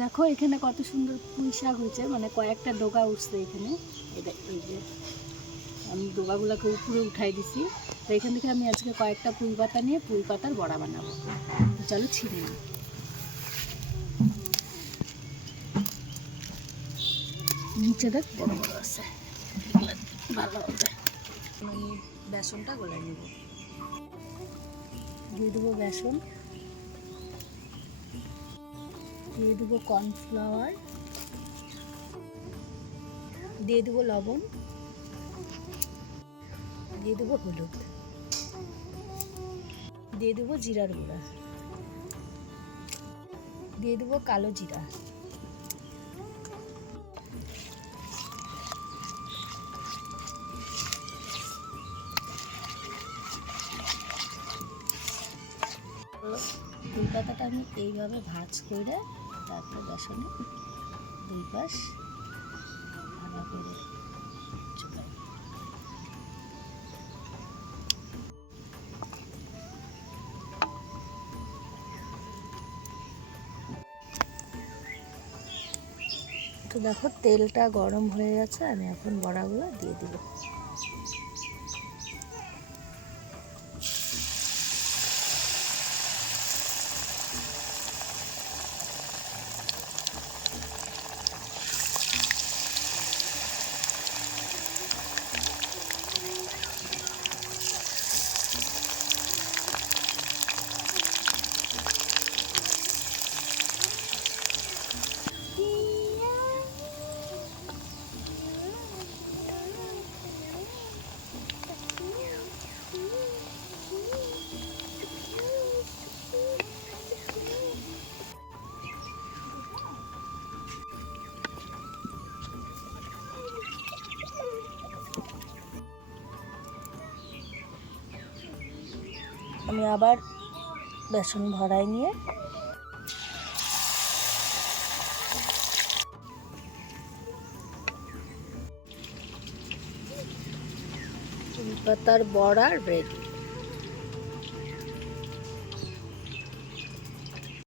দেখো এখানে কত সুন্দর পুঁই শাক হয়েছে, মানে কয়েকটা ডোকা উঠছে এখানে। এই যে আমি ডোকাগুলোকে উপরে উঠাই দিছি। তো এখান থেকে আমি আজকে কয়েকটা পুঁই পাতা নিয়ে পুঁই পাতার বড়া বানাবো। চলো ছিঁড়ে নিই। নিচে দেখ বড় বড় আছে, ভালো হবে। আমি বেসনটা গলায় নেব। দিয়ে দেবো বেসন, দিয়ে দেবো কর্নফ্লাওয়ার, দিয়ে দেবো লবণ, দিয়ে দেবো হলুদ, দিয়ে দেবো জিরার গুঁড়া, দিয়ে দেবো কালো জিরা, পুঁই পাতাটা আমি এইভাবে ভাঁজ করে তারপরে বেসনে দুই পাশ ভালো করে চুলাই। তো দেখো তেলটা গরম হয়ে গেছে, আমি এখন বড়াগুলো দিয়ে দিব। আমি আবার বেসন ভরাই নিয়ে পুঁই পাতার বড়া রেডি।